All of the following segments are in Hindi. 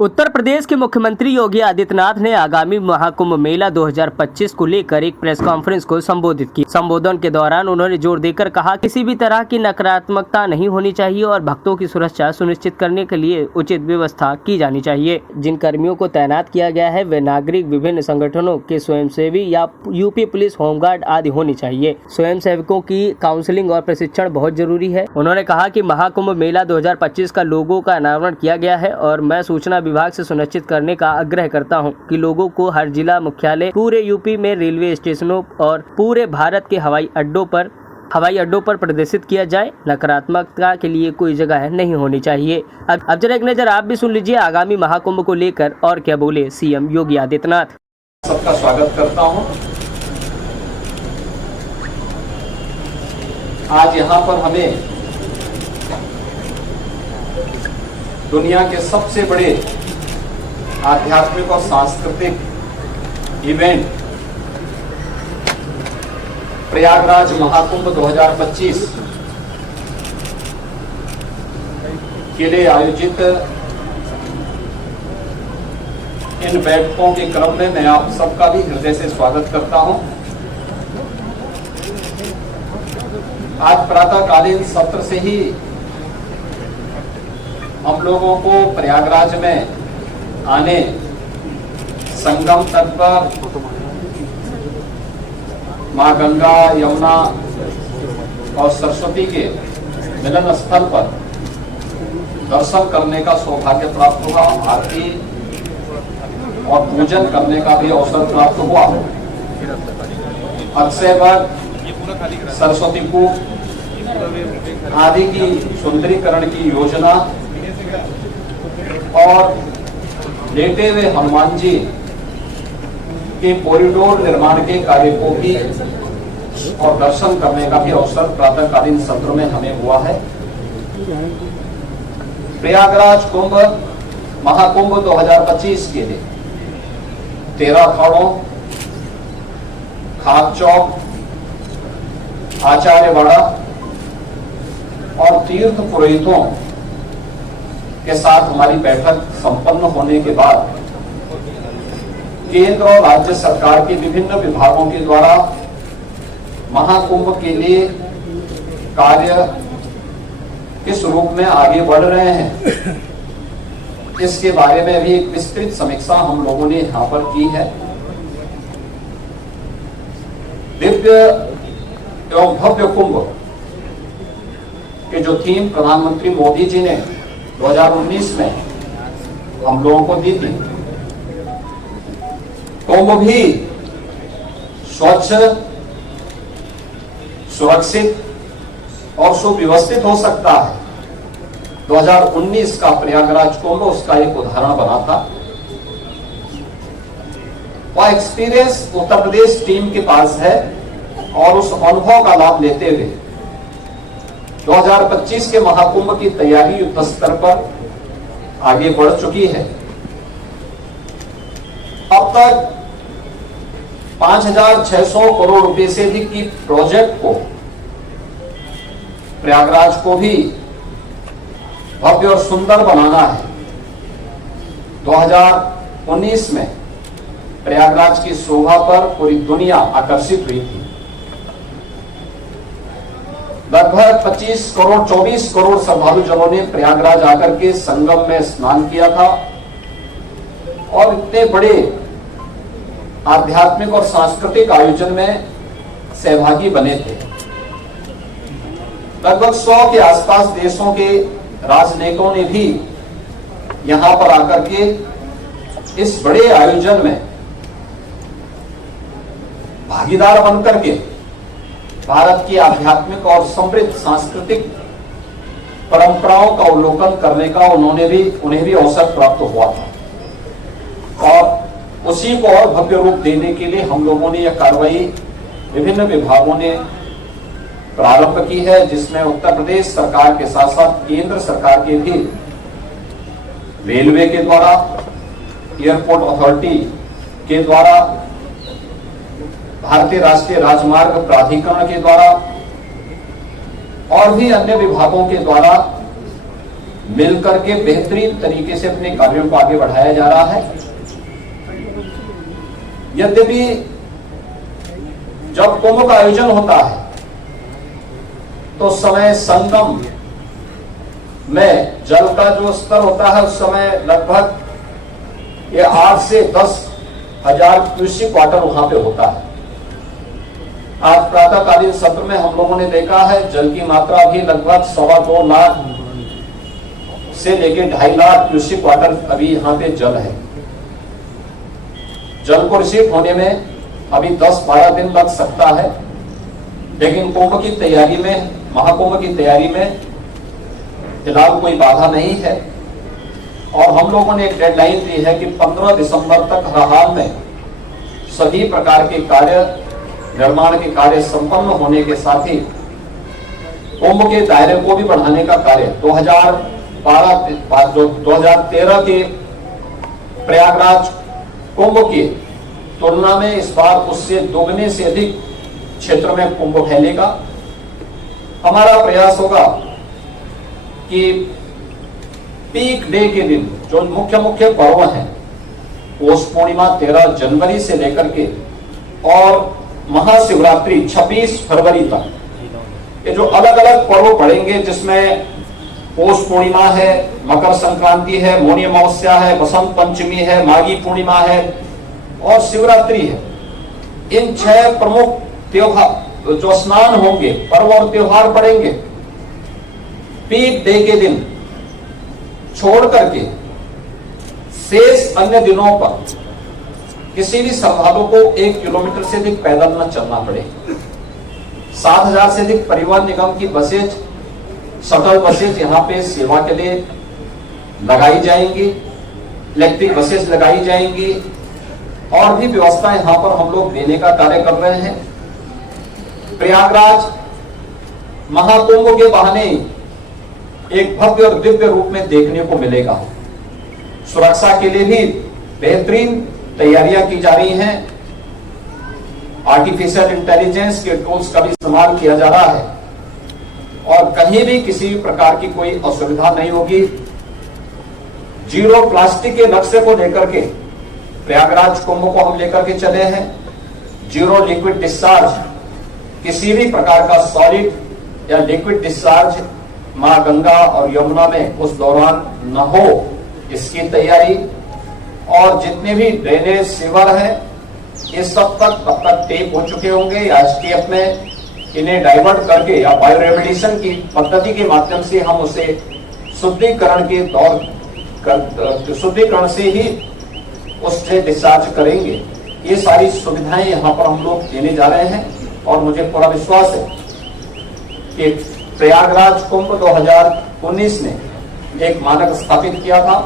उत्तर प्रदेश के मुख्यमंत्री योगी आदित्यनाथ ने आगामी महाकुंभ मेला 2025 को लेकर एक प्रेस कॉन्फ्रेंस को संबोधित की। संबोधन के दौरान उन्होंने जोर देकर कहा, किसी भी तरह की नकारात्मकता नहीं होनी चाहिए और भक्तों की सुरक्षा सुनिश्चित करने के लिए उचित व्यवस्था की जानी चाहिए। जिन कर्मियों को तैनात किया गया है वे नागरिक, विभिन्न संगठनों के स्वयंसेवी या यूपी पुलिस, होमगार्ड आदि होनी चाहिए। स्वयं सेवकों की काउंसलिंग और प्रशिक्षण बहुत जरूरी है। उन्होंने कहा कि महाकुंभ मेला 2025 का लोगो का अनावरण किया गया है और मैं सूचना विभाग से सुनिश्चित करने का आग्रह करता हूं कि लोगों को हर जिला मुख्यालय, पूरे यूपी में रेलवे स्टेशनों और पूरे भारत के हवाई अड्डों पर प्रदर्शित किया जाए। नकारात्मकता के लिए कोई जगह नहीं होनी चाहिए। अब जरा एक नजर आप भी सुन लीजिए आगामी महाकुंभ को लेकर और क्या बोले सीएम योगी आदित्यनाथ। सबका स्वागत करता हूं। आज यहाँ पर हमें दुनिया के सबसे बड़े आध्यात्मिक और सांस्कृतिक इवेंट प्रयागराज महाकुंभ 2025 के लिए आयोजित इन बैठकों के क्रम में मैं आप सबका भी हृदय से स्वागत करता हूं। आज प्रातःकालीन सत्र से ही हम लोगों को प्रयागराज में आने, संगम तट पर मां गंगा, यमुना और सरस्वती के मिलन स्थल पर दर्शन करने का सौभाग्य प्राप्त हुआ। आरती और पूजन करने का भी अवसर प्राप्त हुआ। अक्षयवट, सरस्वती कूप आदि की सुंदरीकरण की योजना और लेटे हुए हनुमान जी के कॉरिडोर निर्माण के कार्य को भी और दर्शन करने का भी अवसर प्रातःकालीन सत्र में हमें हुआ है। प्रयागराज कुंभ महाकुंभ 2025 के लिए 13 अखाड़ों, खाक चौक, आचार्यवाड़ा और तीर्थ पुरोहितों के साथ हमारी बैठक संपन्न होने के बाद केंद्र और राज्य सरकार के विभिन्न विभागों के द्वारा महाकुंभ के लिए कार्य किस रूप में आगे बढ़ रहे हैं, इसके बारे में भी एक विस्तृत समीक्षा हम लोगों ने यहां पर की है। दिव्य एवं भव्य कुंभ के जो थीम प्रधानमंत्री मोदी जी ने 2019 में हम लोगों को दी थी, कुंभ भी स्वच्छ, सुरक्षित और सुव्यवस्थित हो सकता है। 2019 का प्रयागराज कुंभ उसका एक उदाहरण बना था। वह एक्सपीरियंस उत्तर प्रदेश टीम के पास है और उस अनुभव का लाभ लेते हुए 2025 के महाकुंभ की तैयारी युद्ध स्तर पर आगे बढ़ चुकी है। अब तक 5,600 करोड़ रुपए से अधिक की प्रोजेक्ट को, प्रयागराज को भी भव्य और सुंदर बनाना है। 2019 में प्रयागराज की शोभा पर पूरी दुनिया आकर्षित हुई थी। लगभग 25 करोड़ 24 करोड़ श्रद्धालु जनों ने प्रयागराज आकर के संगम में स्नान किया था और इतने बड़े आध्यात्मिक और सांस्कृतिक आयोजन में सहभागी बने थे। लगभग 100 के आसपास देशों के राजनेताओं ने भी यहां पर आकर के इस बड़े आयोजन में भागीदार बनकर के भारत की आध्यात्मिक और समृद्ध सांस्कृतिक परंपराओं का अवलोकन करने का उन्हें भी अवसर प्राप्त हुआ था। और उसी को और भव्य रूप देने के लिए हम लोगों ने यह कार्रवाई विभिन्न विभागों ने प्रारंभ की है, जिसमें उत्तर प्रदेश सरकार के साथ साथ केंद्र सरकार के भी रेलवे के द्वारा, एयरपोर्ट अथॉरिटी के द्वारा, भारतीय राष्ट्रीय राजमार्ग प्राधिकरण के द्वारा और भी अन्य विभागों के द्वारा मिलकर के बेहतरीन तरीके से अपने कार्यों को आगे बढ़ाया जा रहा है। यद्यपि जब कुंभ का आयोजन होता है तो समय संगम में जल का जो स्तर होता है उस समय लगभग ये 8 से 10 हजार क्यूसेक वाटर वहां पे होता है। आज प्रातःकालीन सत्र में हम लोगों ने देखा है जल की मात्रा भी लगभग 2.25 लाख से लेकर 2.5 लाख क्यूसेक वाटर अभी यहाँ पे जल है। जल को रिसीव होने में अभी 10-12 दिन लग सकता है, लेकिन कुंभ की तैयारी में, महाकुंभ की तैयारी में फिलहाल कोई बाधा नहीं है। और हम लोगों ने एक डेडलाइन दी है कि 15 दिसंबर तक हर हाल में सभी प्रकार के कार्य, निर्माण के कार्य संपन्न होने के साथ ही कुंभ के दायरे को भी बढ़ाने का कार्य 2013 के प्रयागराज कुंभ की तुलना में इस बार उससे दोगुने से अधिक क्षेत्र में कुंभ फैलेगा। हमारा प्रयास होगा कि पीक डे के दिन जो मुख्य मुख्य पर्व हैं, पौष पूर्णिमा 13 जनवरी से लेकर के और महाशिवरात्रि 26 फरवरी तक, ये जो अलग अलग पर्व पड़ेंगे जिसमें पौष पूर्णिमा है, मकर संक्रांति है, मौनी अमावस्या है, बसंत पंचमी है, माघी पूर्णिमा है और शिवरात्रि है। इन 6 प्रमुख त्योहार जो स्नान होंगे, पर्व और त्योहार पड़ेंगे, पीक डे के दिन छोड़ करके शेष अन्य दिनों पर किसी भी श्रद्धालु को 1 किलोमीटर से अधिक पैदल न चलना पड़े। 7,000 से अधिक परिवहन निगम की बसेज, शटल बसेज यहाँ पे सेवा के लिए लगाई जाएंगी, इलेक्ट्रिक बसेज लगाई जाएंगी और भी व्यवस्था यहाँ पर हम लोग देने का कार्य कर रहे हैं। प्रयागराज महाकुंभ के बहाने एक भव्य और दिव्य रूप में देखने को मिलेगा। सुरक्षा के लिए भी बेहतरीन तैयारियां की जा रही हैं। आर्टिफिशियल इंटेलिजेंस के टूल्स का भी इस्तेमाल किया जा रहा है और कहीं भी किसी भी प्रकार की कोई असुविधा नहीं होगी। जीरो प्लास्टिक के लक्ष्य को लेकर के प्रयागराज कुंभ को हम लेकर के चले हैं। जीरो लिक्विड डिस्चार्ज, किसी भी प्रकार का सॉलिड या लिक्विड डिस्चार्ज मां गंगा और यमुना में उस दौरान न हो, इसकी तैयारी। और जितने भी ड्रेनेज सीवर है ये सब तब तक टेप हो चुके होंगे या एसटीएफ में इन्हें डाइवर्ट करके या बायो रेमेडिएशन की पद्धति के माध्यम से हम उसे शुद्धिकरण से ही उससे डिस्चार्ज करेंगे। ये सारी सुविधाएं यहाँ पर हम लोग देने जा रहे हैं और मुझे पूरा विश्वास है कि प्रयागराज कुंभ 2019 ने एक मानक स्थापित किया था,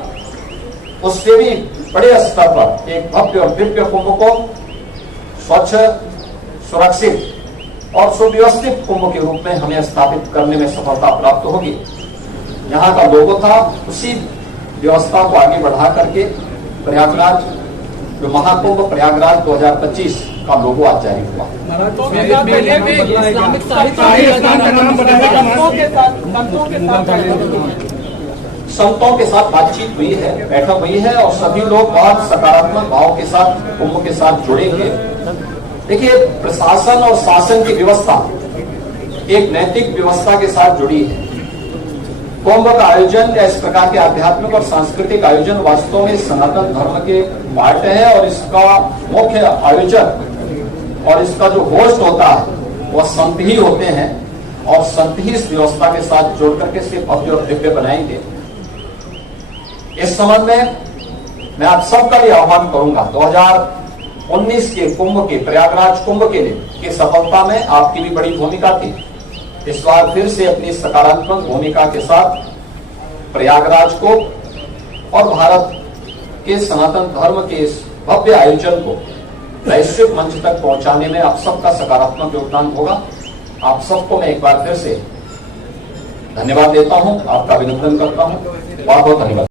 उससे भी बड़े स्तर पर एक भव्य और दिव्य कुंभ को स्वच्छ, सुरक्षित और सुव्यवस्थित कुंभ के रूप में हमें स्थापित करने में सफलता प्राप्त होगी। यहाँ का लोगो था, उसी व्यवस्था को आगे बढ़ा करके प्रयागराज जो महाकुंभ प्रयागराज 2025 का लोगो आज जारी हुआ। संतों के साथ बातचीत हुई है, बैठक हुई है और सभी लोग बहुत सकारात्मक भाव के साथ कुंभ के साथ जुड़ेंगे। देखिए, प्रशासन और शासन की व्यवस्था एक नैतिक व्यवस्था के साथ जुड़ी है। कुंभ का आयोजन या इस प्रकार के आध्यात्मिक और सांस्कृतिक आयोजन वास्तव में सनातन धर्म के पार्ट है और इसका मुख्य आयोजक और इसका जो होस्ट होता है वह संत ही होते हैं और संत ही इस व्यवस्था के साथ जोड़ करके इसे भव्य और दिव्य बनाएंगे। इस संबंध में मैं आप सबका भी आह्वान करूंगा 2019 के कुंभ के प्रयागराज कुंभ के लिए की सफलता में आपकी भी बड़ी भूमिका थी। इस बार फिर से अपनी सकारात्मक भूमिका के साथ प्रयागराज को और भारत के सनातन धर्म के इस भव्य आयोजन को वैश्विक मंच तक पहुंचाने में आप सबका सकारात्मक योगदान होगा। आप सबको मैं एक बार फिर से धन्यवाद देता हूं, आपका अभिनंदन करता हूं। बहुत बहुत धन्यवाद।